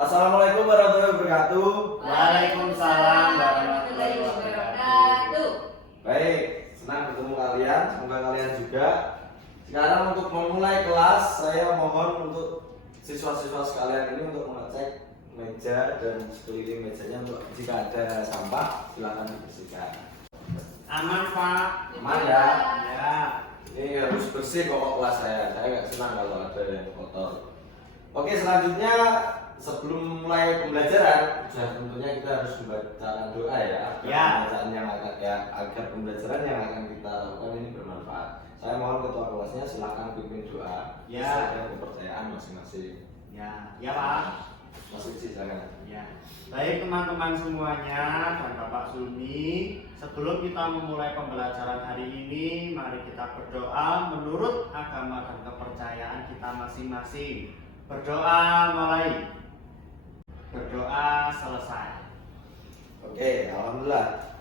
Assalamualaikum warahmatullahi wabarakatuh. Waalaikumsalam warahmatullahi wabarakatuh. Baik, senang ketemu kalian. Semoga kalian juga. Sekarang untuk memulai kelas, saya mohon untuk siswa-siswa sekalian ini untuk mengecek meja dan sekeliling mejanya untuk jika ada sampah silakan dibersihkan. Aman Pak? Aman ya? Ya. Ini harus bersih pokok kelas saya. Saya nggak senang kalau ada yang kotor. Oke, selanjutnya sebelum mulai pembelajaran, sudah tentunya kita harus membacakan doa ya. Pembelajaran yang akan agar pembelajaran yang akan kita lakukan ini bermanfaat. Saya mohon ketua kelasnya silakan pimpin doa. Ya. Sesuai kepercayaan masing-masing. Ya Pak. Mas Uci silakan. Ya. Baik teman-teman semuanya dan Bapak Sulmi, sebelum kita memulai pembelajaran hari ini, mari kita berdoa menurut agama dan kepercayaan kita masing-masing. Berdoa mulai. Berdoa selesai. Oke, alhamdulillah.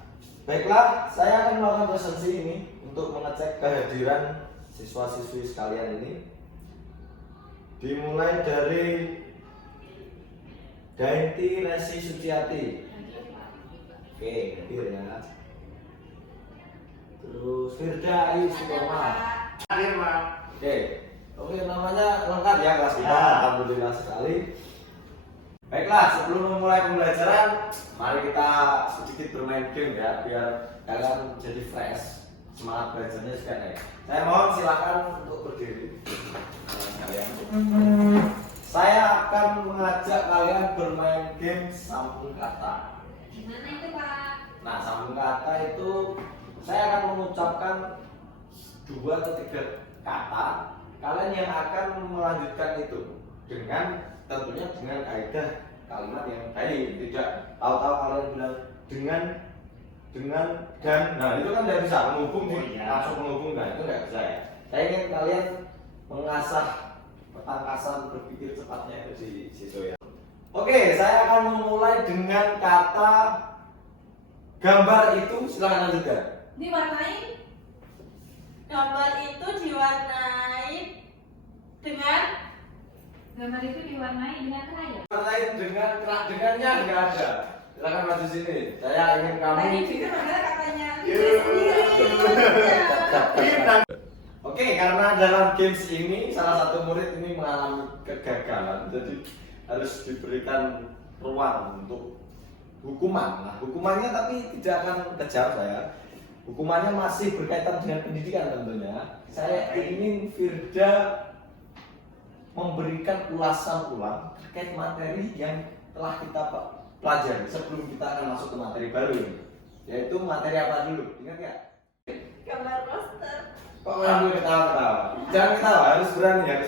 Baiklah, saya akan melakukan presentasi ini untuk mengecek kehadiran siswa-siswi sekalian ini. Dimulai dari Dainti Resi Suciati. Oke, hadir ya. Terus Firda Ayu Sukomah. Hadir Pak. Oke, namanya lengkap ya kelas kita. Ya. Alhamdulillah sekali. Baiklah, sebelum memulai pembelajaran, mari kita sedikit bermain game ya, biar kalian jadi fresh, semangat belajarnya sekarang ya. Saya mohon silakan untuk berdiri. Kalian. Saya akan mengajak kalian bermain game sambung kata. Gimana itu Pak? Nah, sambung kata itu saya akan mengucapkan 2 atau 3 kata. Kalian yang akan melanjutkan itu dengan tentunya dengan kaidah kalimat yang baik, tidak tahu-tahu kalian bilang dengan dan. Nah, itu kan tidak bisa menghubung langsung menghubung, nah itu nggak bisa ya. Saya ingin kalian mengasah ketangkasan berpikir cepatnya itu di situ ya. Oke, saya akan memulai dengan kata gambar itu, silakan lanjutkan. Diwarnai. Gambar itu diwarnai dengan. Gambar itu diwarnai dengan cahaya. Warnai dengan dengannya nggak ada. Silakan maju sini. Saya ingin kamu. Tadi juga mana katanya. Oke, karena dalam games ini salah satu murid ini mengalami kegagalan, jadi harus diberikan ruang untuk hukuman. Nah, hukumannya tapi tidak akan kejam saya. Hukumannya masih berkaitan dengan pendidikan tentunya. Saya ingin Firda memberikan ulasan ulang terkait materi yang telah kita pelajari sebelum kita akan masuk ke materi baru ini. Yaitu materi apa dulu? Ingat nggak? Gambar poster. Kok kamu ketawa-ketawa? Jangan ketawa, harus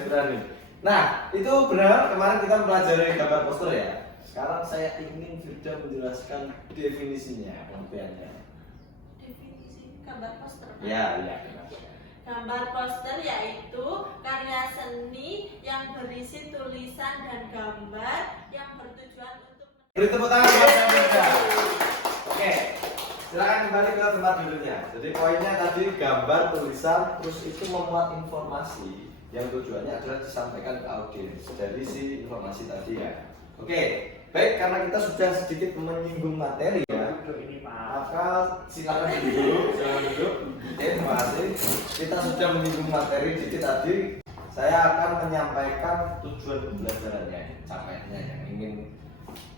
berani. Nah, itu benar kemarin kita mempelajari gambar poster ya. Sekarang saya ingin Firda menjelaskan definisinya, pengertiannya. Definisi gambar poster. Ya. Gambar poster yaitu karya seni yang berisi tulisan dan gambar yang bertujuan untuk. Beri tepuk tangan buat saya Firda. Oke, silakan kembali ke tempat duduknya. Jadi poinnya tadi gambar, tulisan, terus itu memuat informasi yang tujuannya adalah disampaikan ke audiens dari si informasi tadi ya. Oke, baik, karena kita sudah sedikit menyinggung materi ya, Ini Pak. maka silakan duduk. Oke, terima kasih. Kita sudah menyinggung materi jadi tadi. Saya akan menyampaikan tujuan pembelajarannya, capaiannya yang ingin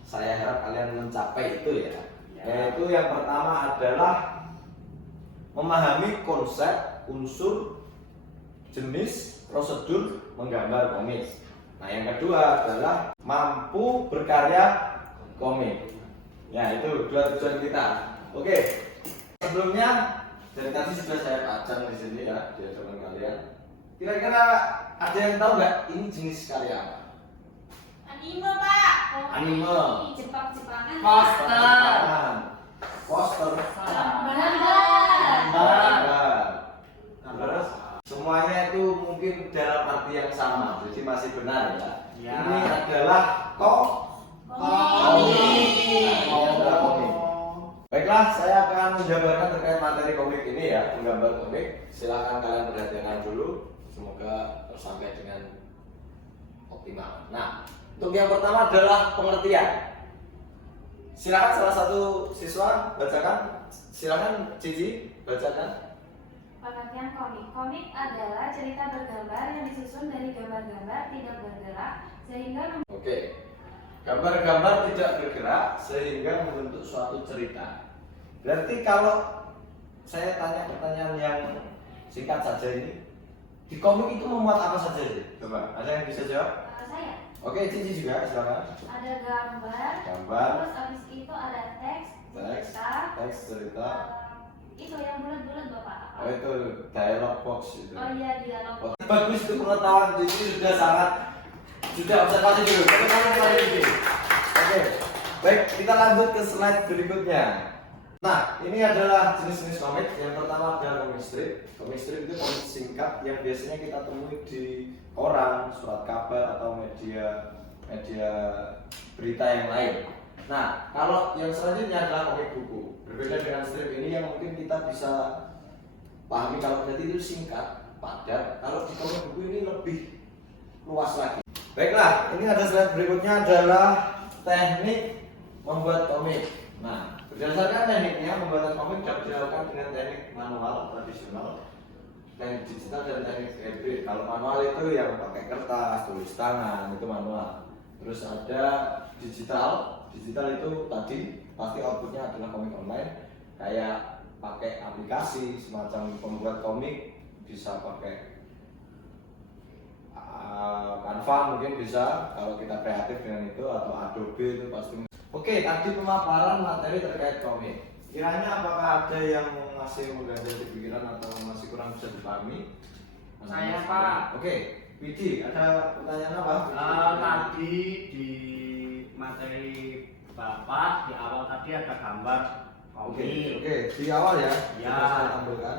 saya harap kalian mencapai itu ya. Yaitu yang pertama adalah memahami konsep, unsur, jenis, prosedur menggambar komik. Nah, yang kedua adalah mampu berkarya komik. Ya, itu 2 tujuan kita. Oke. Sebelumnya dari tadi sudah saya pajang di sini ya di hadapan kalian. Kira-kira ada yang tahu nggak ini jenis karya apa? Anime Pak. Anime. Jepang-Jepangan. Poster. Gambar. Terus semuanya itu mungkin dalam arti yang sama, jadi masih benar ya. Ya. Ini adalah komik. Baiklah, saya akan menjabarkan terkait materi komik ini ya, menggambar komik. Silakan kalian perhatikan dulu, semoga tersampai dengan optimal. Nah, Untuk yang pertama adalah pengertian. Silakan salah satu siswa bacakan. Silakan Cici bacakan. Pengertian komik. Komik adalah cerita bergambar yang disusun dari gambar-gambar tidak bergerak sehingga Oke. Gambar-gambar tidak bergerak sehingga membentuk suatu cerita. Berarti kalau saya tanya pertanyaan yang singkat saja ini, di komik itu memuat apa saja sih? Coba, ada yang bisa jawab? saya Oke, Cici juga, silakan. ada gambar, Gambar, terus abis itu ada teks, teks, cerita. itu yang bulat-bulat bapak. Oh itu dialog box itu. Oh iya dialog. Oh, bagus itu pengetahuan Cici sudah observasi dulu. Oke, baik kita lanjut ke slide berikutnya. Nah, ini adalah jenis-jenis komik. Yang pertama adalah komik strip. Komik strip itu komik singkat yang biasanya kita temui di koran, surat kabar atau media berita yang lain. Nah, kalau yang selanjutnya adalah komik buku. Berbeda dengan strip ini yang mungkin kita bisa pahami kalau berarti itu singkat, padat. Kalau di komik buku ini lebih luas lagi. Baiklah, ini ada slide berikutnya adalah teknik membuat komik. Nah, berdasarkan tekniknya, pembuatan komik dapat dilakukan dengan teknik manual tradisional, teknik digital dan teknik hybrid. Kalau manual itu yang pakai kertas, tulis tangan, itu manual. Terus ada digital, digital itu tadi pasti outputnya adalah komik online, kayak pakai aplikasi semacam pembuat komik bisa pakai Canva mungkin bisa kalau kita kreatif dengan itu, atau Adobe itu pasti. Oke, tadi pemaparan materi terkait komik. Kiranya apakah ada yang masih mengganjal di pikiran atau masih kurang bisa dipahami? Saya Pak. Oke, Widi, ada pertanyaan apa? Tadi di materi Bapak di awal tadi ada gambar Oke, komik. di awal ya. Ya. Sudah saya tampilkan.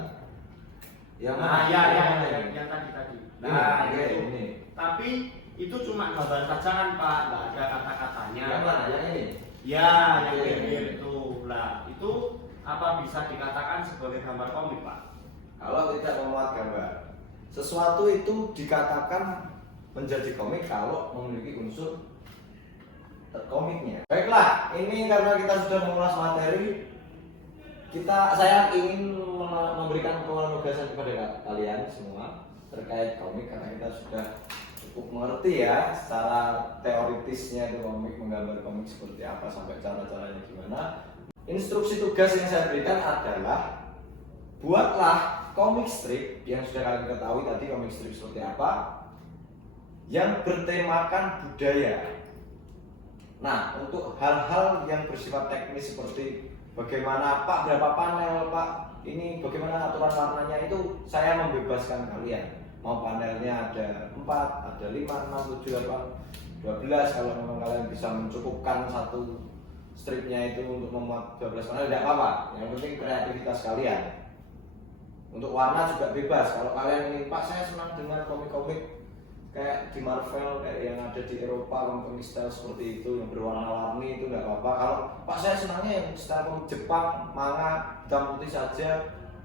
Yang Nah, mana? yang tadi. Ini, Nah, oke, itu. ini. Tapi itu cuma gambar saja kan Pak, nggak ada kata-katanya. Yang mana? Yang ini. Ya, yang Oke. bibir itu. Lah, itu apa bisa dikatakan sebagai gambar komik Pak? Kalau tidak memuat gambar, sesuatu itu dikatakan menjadi komik kalau memiliki unsur komiknya. Baiklah, ini karena kita sudah mengulas materi, saya ingin memberikan penugasan kepada kalian semua terkait komik, karena kita sudah cukup mengerti ya secara teoritisnya itu komik, menggambar komik seperti apa sampai cara-caranya gimana. Instruksi tugas yang saya berikan adalah buatlah komik strip yang sudah kalian ketahui tadi, komik strip seperti apa yang bertemakan budaya. Nah, untuk hal-hal yang bersifat teknis seperti bagaimana Pak, berapa panel Pak, ini bagaimana aturan warnanya, itu saya membebaskan kalian. Mau panelnya ada 4, ada 5, 6, 7, 8, 12. Kalau memang kalian bisa mencukupkan satu stripnya itu untuk memuat 12 panel, tidak apa-apa. Yang penting kreativitas kalian. Untuk warna juga bebas. Kalau kalian ingin, Pak saya senang dengan komik-komik kayak di Marvel, kayak yang ada di Eropa, komik style seperti itu yang berwarna-warni, itu nggak apa-apa. Kalau Pak saya senangnya yang style komik Jepang, manga, hitam putih saja,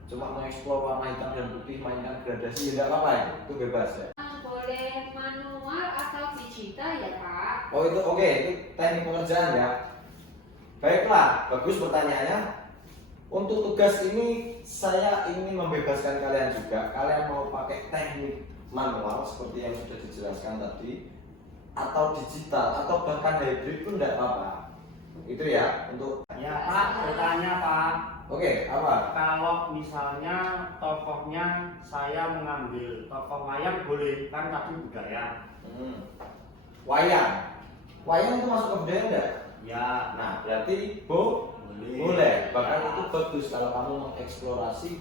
cuma mengeksplor warna hitam dan putih, mainkan gradasi, ya nggak apa-apa, itu bebas ya. Boleh manual atau digital ya Pak? Oh itu oke, itu teknik pengerjaan ya. Baiklah, bagus pertanyaannya. Untuk tugas ini saya ingin membebaskan kalian juga. Kalian mau pakai teknik manual seperti yang sudah dijelaskan tadi, atau digital, atau bahkan hybrid pun tidak apa-apa. Itu ya untuk. Ya Pak, bertanya Pak. Oke, apa? Kalau misalnya tokohnya saya mengambil tokoh wayang boleh kan tadi budaya. Wayang itu masuk ke budaya enggak? Ya, Nah, berarti boleh. Bahkan itu bagus kalau kamu mengeksplorasi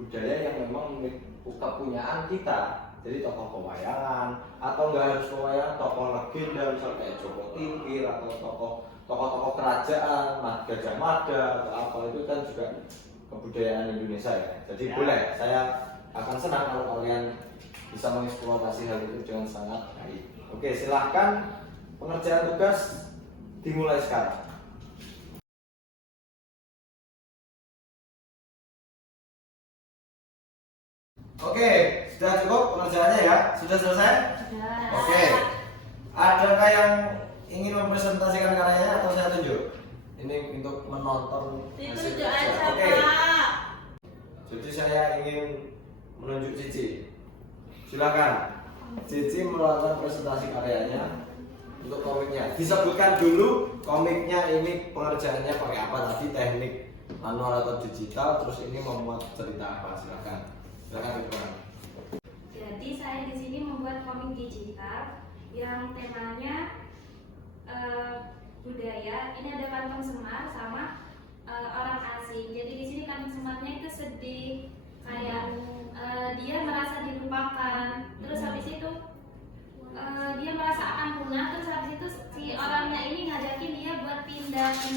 budaya yang memang kepunyaan kita. Jadi tokoh pewayangan, atau nggak harus pewayangan, tokoh legenda misalnya kayak Joko Tingkir, atau tokoh-tokoh kerajaan, Gajah Mada atau apa, itu kan juga kebudayaan Indonesia ya. Jadi boleh, saya akan senang kalau kalian bisa mengeksplorasi hal itu dengan sangat baik. Oke, silahkan pengerjaan tugas dimulai sekarang. Oke, sudah cukup pengerjaannya ya? Sudah selesai? Sudah. Oke. Adakah yang ingin mempresentasikan karyanya atau saya tunjuk? Ini untuk menonton hasil Ditunjuk kerja. aja, Oke. Pak. Jadi saya ingin menunjuk Cici. Silakan. Cici melakukan presentasi karyanya untuk komiknya. Disebutkan dulu komiknya ini pengerjaannya pakai apa tadi, teknik manual atau digital, terus ini membuat cerita apa? Silakan. Silakan Ridwan. Jadi saya di sini membuat komik digital yang temanya budaya. Ini ada Kantong Semar sama orang asing. Jadi di sini Kantong Semarnya itu sedih, kayak dia merasa dilupakan. Terus habis itu dia merasa akan punah. Terus habis itu si orangnya ini ngajakin dia buat pindah ke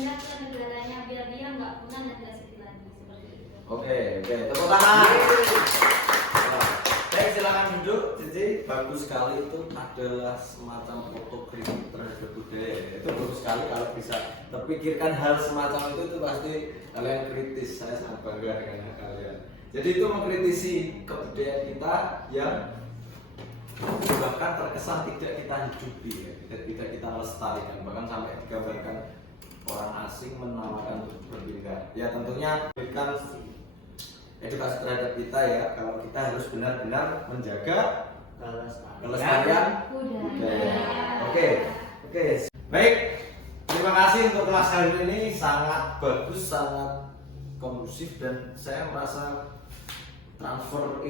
negaranya biar dia nggak punah dan nggak sedih lagi seperti itu. Oke, tepuk tangan. Baik, silakan duduk. Cici, bagus sekali, itu adalah semacam otokritik terhadap budaya. Itu bagus sekali kalau bisa terpikirkan hal semacam itu pasti kalian kritis. Saya sangat bangga dengan kalian. Jadi itu mengkritisi kebudayaan kita yang bahkan terkesan tidak kita hidupi, ya. tidak kita lestarikan, bahkan sampai digambarkan orang asing menawarkan untuk berpindah. Ya tentunya berikan edukasi terhadap kita ya, kalau kita harus benar-benar menjaga kelestarian budaya. Oke. Baik. Terima kasih untuk kelas hari ini, sangat bagus, sangat kondusif dan saya merasa transfer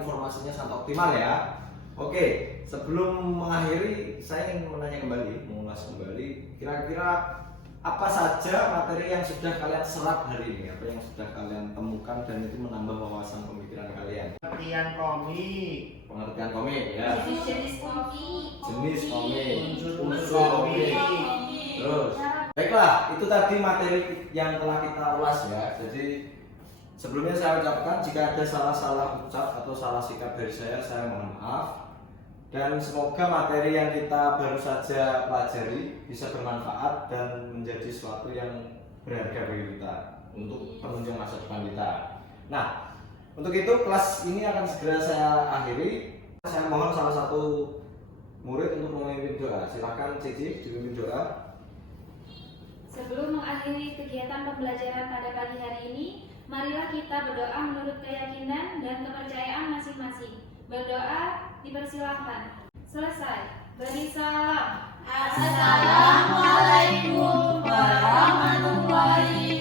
informasinya sangat optimal ya. Oke, sebelum mengakhiri saya ingin mengulas kembali kira-kira apa saja materi yang sudah kalian serap hari ini, apa yang sudah kalian temukan dan itu menambah wawasan pemikiran kalian. Pengertian komik, Pengertian komik ya. Jenis komik. Jenis komik, unsur komik. Terus, baiklah, itu tadi materi yang telah kita ulas ya. Jadi sebelumnya saya ucapkan jika ada salah-salah ucap atau salah sikap dari saya mohon maaf. Dan semoga materi yang kita baru saja pelajari bisa bermanfaat dan menjadi sesuatu yang berharga bagi kita untuk penunjang masa depan kita. Nah, untuk itu kelas ini akan segera saya akhiri. Saya mohon salah satu murid untuk memimpin doa. Silakan Cici dipimpin doa. Sebelum mengakhiri kegiatan pembelajaran pada pagi hari ini, marilah kita berdoa menurut keyakinan dan kepercayaan masing-masing. Berdoa dipersilahkan. Selesai. Beri salam. Assalamualaikum warahmatullahi